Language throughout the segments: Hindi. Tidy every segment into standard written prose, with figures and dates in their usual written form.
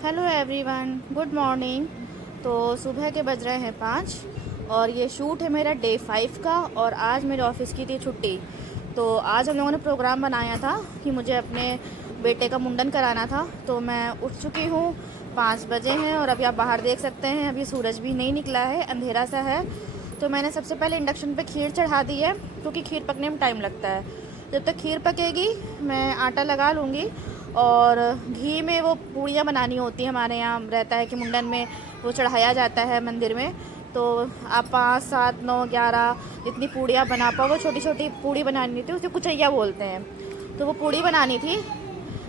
Hello everyone, good morning. तो सुबह के बज रहे हैं 5 और ये शूट है मेरा डे 5 का। और आज मेरे ऑफिस की थी छुट्टी। तो आज हम लोगों ने प्रोग्राम बनाया था कि मुझे अपने बेटे का मुंडन कराना था। तो मैं उठ चुकी हूँ, 5 बजे हैं और अभी आप बाहर देख सकते हैं, अभी सूरज भी नहीं निकला है, अंधेरा सा है। तो मैंने सबसे पहले इंडक्शन पे खीर चढ़ा दी है, क्योंकि खीर पकने में टाइम लगता है। जब तक खीर पकेगी मैं आटा लगा लूँगी। और घी में वो पूड़ियाँ बनानी होती हैं, हमारे यहाँ रहता है कि मुंडन में वो चढ़ाया जाता है मंदिर में। तो आप 5, 7, 9, 11 जितनी पूड़ियाँ बना पाओ। वो छोटी छोटी पूड़ी बनानी थी, उसे कुचैया बोलते हैं। तो वो पूड़ी बनानी थी,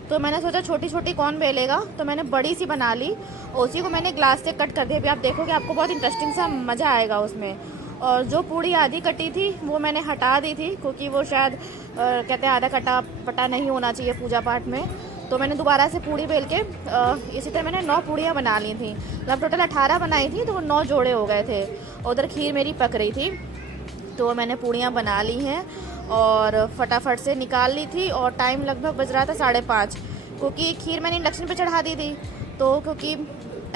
तो मैंने सोचा छोटी छोटी कौन बेलेगा, तो मैंने बड़ी सी बना ली और उसी को मैंने ग्लास से कट कर दिया। अभी आप देखोगे, आपको बहुत इंटरेस्टिंग सा मज़ा आएगा उसमें। और जो पूड़ी आधी कटी थी वो मैंने हटा दी थी, क्योंकि वो शायद कहते हैं आधा कटा पटा नहीं होना चाहिए पूजा पाठ में। तो मैंने दोबारा से पूड़ी बेल के इसी तरह मैंने 9 पूड़ियाँ बना ली थी। मतलब टोटल 18 बनाई थी, तो वो 9 जोड़े हो गए थे। उधर खीर मेरी पक रही थी, तो मैंने पूड़ियाँ बना ली हैं और फटाफट से निकाल ली थी। और टाइम लगभग बज रहा था 5:30, क्योंकि खीर मैंने इंडक्शन पे चढ़ा दी थी। तो क्योंकि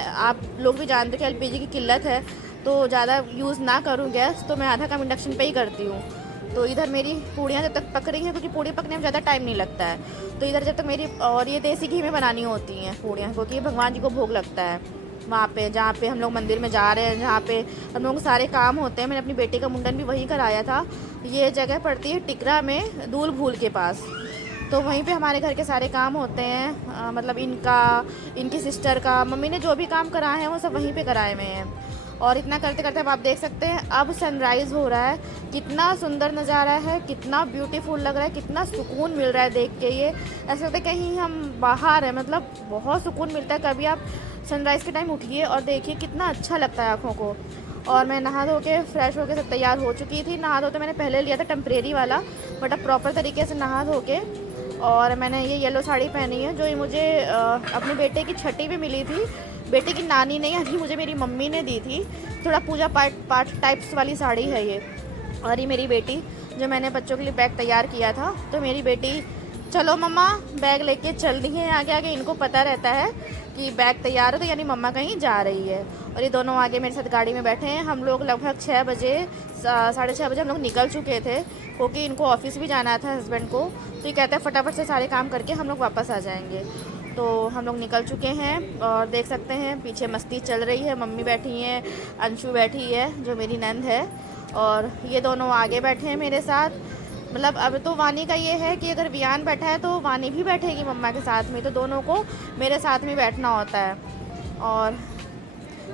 आप लोग भी जानते हो कि एलपीजी की किल्लत है, तो ज़्यादा यूज़ ना करूँ गैस, तो मैं आधा काम इंडक्शन पे ही करती हूँ। तो इधर मेरी पूड़ियाँ जब तक पक रही हैं, क्योंकि पूड़ी पकने में ज़्यादा टाइम नहीं लगता है, तो इधर जब तक मेरी, और ये देसी घी में बनानी होती हैं पूड़ियाँ, क्योंकि भगवान जी को भोग लगता है वहाँ पे जहाँ पे हम लोग मंदिर में जा रहे हैं, जहाँ पे हम लोगों के सारे काम होते हैं। मैंने अपनी बेटी का मुंडन भी वहीं कराया था। ये जगह पड़ती है टिकरा में, दूल भूल के पास। तो वहीं पे हमारे घर के सारे काम होते हैं, मतलब इनका, इनकी सिस्टर का, मम्मी ने जो भी काम कराए हैं वो सब वहीं पे कराए हुए हैं। और इतना करते करते अब आप देख सकते हैं, अब सनराइज़ हो रहा है। कितना सुंदर नज़ारा है, कितना ब्यूटीफुल लग रहा है, कितना सुकून मिल रहा है देख के। ये ऐसा लगता है कहीं हम बाहर हैं, मतलब बहुत सुकून मिलता है। कभी आप सनराइज़ के टाइम उठिए और देखिए कितना अच्छा लगता है आँखों को। और मैं नहा धो के फ्रेश होके सब तैयार हो चुकी थी। नहा धो तो मैंने पहले लिया था टेम्परेरी वाला, बट अब प्रॉपर तरीके से नहा धो के, और मैंने ये येलो साड़ी पहनी है, जो ये मुझे अपने बेटे की छठी में मिली थी। बेटे की नानी ने, यानी मुझे मेरी मम्मी ने दी थी। थोड़ा पूजा पाठ पाठ टाइप्स वाली साड़ी है ये। और ये मेरी बेटी, जो मैंने बच्चों के लिए बैग तैयार किया था, तो मेरी बेटी, चलो मम्मा बैग लेके चल दी है आगे आगे। इनको पता रहता है कि बैग तैयार हो तो यानी मम्मा कहीं जा रही है। और ये दोनों आगे मेरे साथ गाड़ी में बैठे हैं। हम लोग लगभग 6 बजे, 6:30 हम लोग निकल चुके थे, क्योंकि इनको ऑफिस भी जाना था हस्बैंड को। तो ये कहते हैं फटाफट से सारे काम करके हम लोग वापस आ जाएंगे। तो हम लोग निकल चुके हैं और देख सकते हैं पीछे मस्ती चल रही है। मम्मी बैठी हैं, अंशु बैठी है जो मेरी नंद है, और ये दोनों आगे बैठे हैं मेरे साथ। मतलब अब तो वानी का ये है कि अगर वियान बैठा है तो वानी भी बैठेगी मम्मा के साथ में, तो दोनों को मेरे साथ में बैठना होता है। और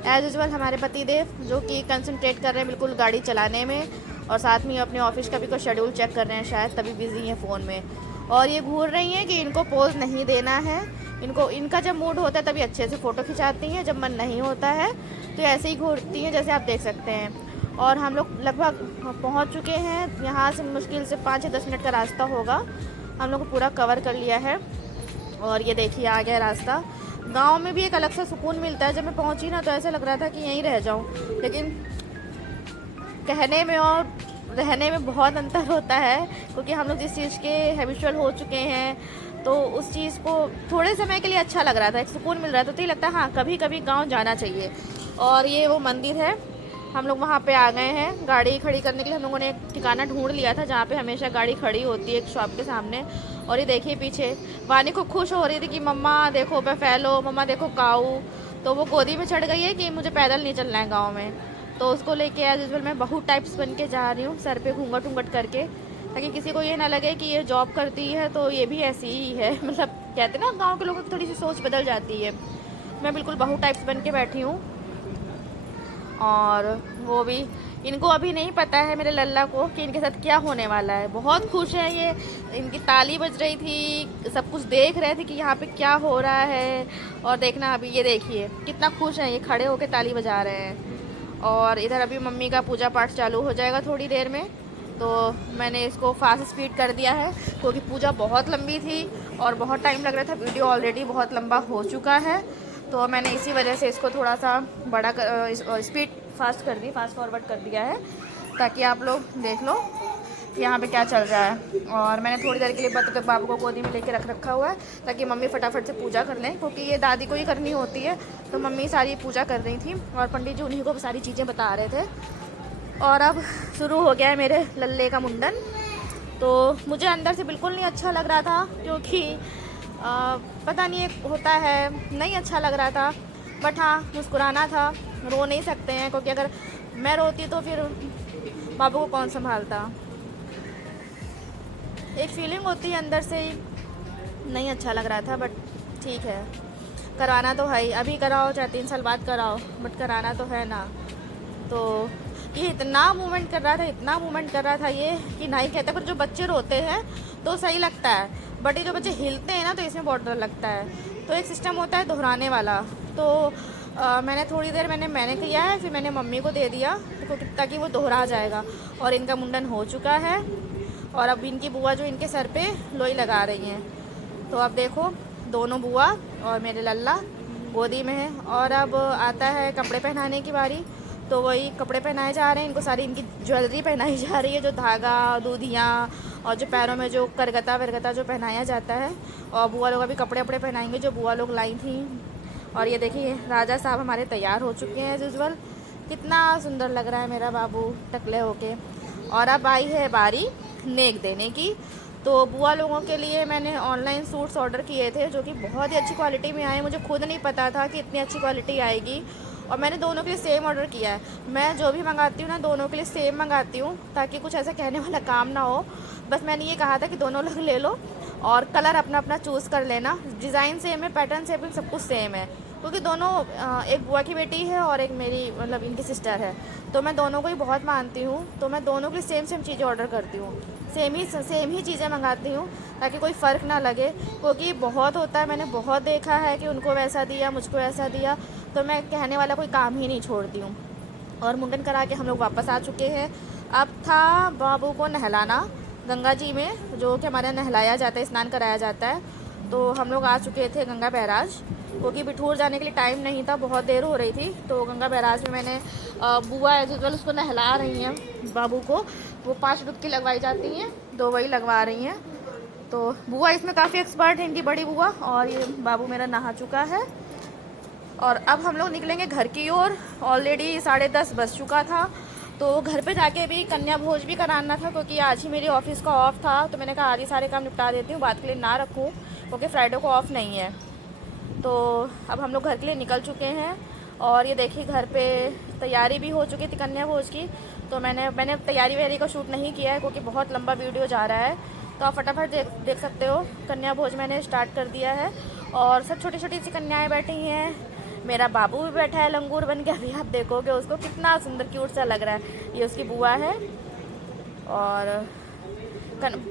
एज़ यूजल हमारे पति देव, जो कि कंसंट्रेट कर रहे हैं बिल्कुल गाड़ी चलाने में, और साथ में अपने ऑफिस का भी कोई शेड्यूल चेक कर रहे हैं, शायद तभी बिज़ी हैं फ़ोन में। और ये घूर रही हैं कि इनको पोज नहीं देना है। इनको, इनका जब मूड होता है तभी अच्छे से फ़ोटो खिंचाती हैं, जब मन नहीं होता है तो ऐसे ही घूरती हैं, जैसे आप देख सकते हैं। और हम लोग लगभग पहुंच चुके हैं। यहाँ से मुश्किल से 5 या 10 मिनट का रास्ता होगा। हम लोग को पूरा कवर कर लिया है। और ये देखिए आ गया रास्ता। गांव में भी एक अलग सा सुकून मिलता है। जब मैं पहुंची ना, तो ऐसा लग रहा था कि यहीं रह जाऊं, लेकिन कहने में और रहने में बहुत अंतर होता है, क्योंकि हम लोग जिस चीज़ के हैबिचुअल हो चुके हैं, तो उस चीज़ को थोड़े समय के लिए अच्छा लग रहा था, एक सुकून मिल रहा था। तो ये लगता है हाँ, कभी कभी गांव जाना चाहिए। और ये वो मंदिर है, हम लोग वहाँ पे आ गए हैं। गाड़ी खड़ी करने के लिए हम लोगों ने एक ठिकाना ढूंढ लिया था, जहाँ पे हमेशा गाड़ी खड़ी होती है, एक शॉप के सामने। और ये देखिए पीछे वानी को खुश हो रही थी कि मम्मा देखो बफेलो, मम्मा देखो काऊ। तो वो गोदी में चढ़ गई है कि मुझे पैदल नहीं चलना है गाँव में। तो उसको लेके एज यूजल मैं बहुत टाइप्स बन के जा रही हूँ, सर पे घूंघट घूंघट करके, ताकि किसी को ये ना लगे कि ये जॉब करती है तो ये भी ऐसी ही है। मतलब कहते हैं ना, गाँव के लोगों की थोड़ी सी सोच बदल जाती है। मैं बिल्कुल बहुत टाइप्स बन के बैठी हूँ। और वो भी, इनको अभी नहीं पता है मेरे लल्ला को कि इनके साथ क्या होने वाला है। बहुत खुश है ये, इनकी ताली बज रही थी, सब कुछ देख रहे थे कि यहाँ पे क्या हो रहा है। और देखना अभी, ये देखिए कितना खुश है, ये खड़े होके ताली बजा रहे हैं। और इधर अभी मम्मी का पूजा पाठ चालू हो जाएगा थोड़ी देर में। तो मैंने इसको फास्ट स्पीड कर दिया है, क्योंकि पूजा बहुत लंबी थी और बहुत टाइम लग रहा था। वीडियो ऑलरेडी बहुत लंबा हो चुका है, तो मैंने इसी वजह से इसको थोड़ा सा बड़ा स्पीड फास्ट कर दी, फास्ट फॉरवर्ड कर दिया है, ताकि आप लोग देख लो कि यहाँ पे क्या चल रहा है। और मैंने थोड़ी देर के लिए बाबू को गोदी में लेके रख रखा हुआ है ताकि मम्मी फटाफट से पूजा कर लें, क्योंकि ये दादी को ही करनी होती है। तो मम्मी सारी पूजा कर रही थी और पंडित जी उन्हीं को सारी चीज़ें बता रहे थे। और अब शुरू हो गया है मेरे लल्ले का मुंडन। तो मुझे अंदर से बिल्कुल नहीं अच्छा लग रहा था, क्योंकि पता नहीं एक होता है, नहीं अच्छा लग रहा था। बट हाँ, मुस्कुराना था, रो नहीं सकते हैं, क्योंकि अगर मैं रोती तो फिर बाबू को कौन संभालता। एक फीलिंग होती है अंदर से ही, नहीं अच्छा लग रहा था। बट ठीक है, करवाना तो है ही। अभी कराओ चाहे 3 साल बाद कराओ, बट कराना तो है ना। तो ये इतना मूवमेंट कर रहा था, इतना मूवमेंट कर रहा था ये कि नहीं कहते। पर जो बच्चे रोते हैं तो सही लगता है, बट ये जो बच्चे हिलते हैं ना, तो इसमें बहुत डर लगता है। तो एक सिस्टम होता है दोहराने वाला। तो मैंने थोड़ी देर मैंने किया है, फिर मैंने मम्मी को दे दिया ताकि वो दोहरा जाएगा। और इनका मुंडन हो चुका है और अब इनकी बुआ जो इनके सर पे लोई लगा रही हैं। तो अब देखो, दोनों बुआ और मेरे लल्ला गोदी में है। और अब आता है कपड़े पहनाने की बारी। तो वही कपड़े पहनाए जा रहे हैं इनको, सारी इनकी ज्वेलरी पहनाई जा रही है, जो धागा, दूधियाँ और जो पैरों में जो करगता वरगता जो पहनाया जाता है। और बुआ लोग अभी कपड़े वपड़े पहनाएंगे जो बुआ लोग लाई थी। और ये देखिए, राजा साहब हमारे तैयार हो चुके हैं एज यूजुअल। कितना सुंदर लग रहा है मेरा बाबू टकले होके। और अब आई है बारी नेक देने की। तो बुआ लोगों के लिए मैंने ऑनलाइन सूट्स ऑर्डर किए थे, जो कि बहुत ही अच्छी क्वालिटी में आए। मुझे खुद नहीं पता था कि इतनी अच्छी क्वालिटी आएगी। और मैंने दोनों के लिए सेम ऑर्डर किया है। मैं जो भी मंगाती हूँ ना, दोनों के लिए सेम मंगाती हूँ, ताकि कुछ ऐसा कहने वाला काम ना हो। बस मैंने ये कहा था कि दोनों लोग ले लो और कलर अपना अपना चूज़ कर लेना। डिज़ाइन सेम है, पैटर्न सेम है, सब कुछ सेम है, क्योंकि दोनों एक बुआ की बेटी है और एक मेरी मतलब इनकी सिस्टर है। तो मैं दोनों को ही बहुत मानती हूँ। तो मैं दोनों के लिए सेम चीज़ें ऑर्डर करती हूँ, सेम ही चीज़ें मंगाती हूँ, ताकि कोई फ़र्क ना लगे। क्योंकि बहुत होता है, मैंने बहुत देखा है कि उनको वैसा दिया, मुझको ऐसा दिया। तो मैं कहने वाला कोई काम ही नहीं छोड़ती हूँ। और मुंडन करा के हम लोग वापस आ चुके हैं। अब था बाबू को नहलाना गंगा जी में, जो कि हमारे यहाँ नहलाया जाता है, स्नान कराया जाता है। तो हम लोग आ चुके थे गंगा बैराज, क्योंकि बिठूर जाने के लिए टाइम नहीं था, बहुत देर हो रही थी। तो गंगा बैराज में मैंने बुआ एज यूजुअल उसको नहला रही हैं बाबू को। वो 5 डुबकी लगवाई जाती हैं, 2 वही लगवा रही हैं। तो बुआ इसमें काफ़ी एक्सपर्ट है, इनकी बड़ी बुआ। और ये बाबू मेरा नहा चुका है। और अब हम लोग निकलेंगे घर की ओर। ऑलरेडी 10:30 बज चुका था। तो घर पे जाके भी कन्या भोज भी कराना था, क्योंकि आज ही मेरी ऑफिस का ऑफ था। तो मैंने कहा आज ही सारे काम निपटा देती हूँ, बात के लिए ना रखूँ, क्योंकि फ्राइडे को ऑफ नहीं है। तो अब हम लोग घर के लिए निकल चुके हैं। और ये देखिए, घर पे तैयारी भी हो चुकी थी कन्या भोज की। तो मैंने तैयारी वैयारी का शूट नहीं किया है, क्योंकि बहुत लंबा वीडियो जा रहा है। तो आप फटाफट देख सकते हो, कन्या भोज मैंने स्टार्ट कर दिया है। और सब छोटी छोटी सी कन्याएँ बैठी हैं। मेरा बाबू भी बैठा है लंगूर बन के। अभी आप देखोगे उसको, कितना सुंदर क्यूट सा लग रहा है। ये उसकी बुआ है। और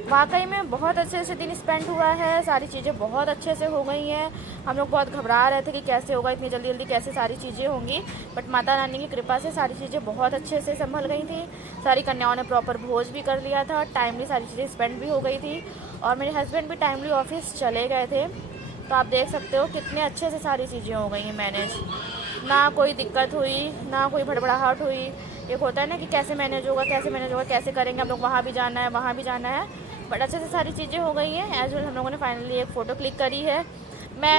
वाकई में बहुत अच्छे से दिन स्पेंड हुआ है, सारी चीज़ें बहुत अच्छे से हो गई हैं। हम लोग बहुत घबरा रहे थे कि कैसे होगा, इतनी जल्दी जल्दी कैसे सारी चीज़ें होंगी। बट माता रानी की कृपा से सारी चीज़ें बहुत अच्छे से संभल गई थी। सारी कन्याओं ने प्रॉपर भोज भी कर लिया था, टाइमली सारी चीज़ें स्पेंड भी हो गई थी। और मेरे हस्बैंड भी टाइमली ऑफिस चले गए थे। तो आप देख सकते हो कितने अच्छे से सारी चीज़ें हो गई हैं मैनेज। ना कोई दिक्कत हुई, ना कोई भड़बड़ाहट हुई। एक होता है ना कि कैसे मैनेज होगा, कैसे करेंगे, हम लोग वहाँ भी जाना है, वहाँ भी जाना है। बट अच्छे से सारी चीज़ें हो गई हैं। एज वेल हम लोगों ने फाइनली एक फ़ोटो क्लिक करी है।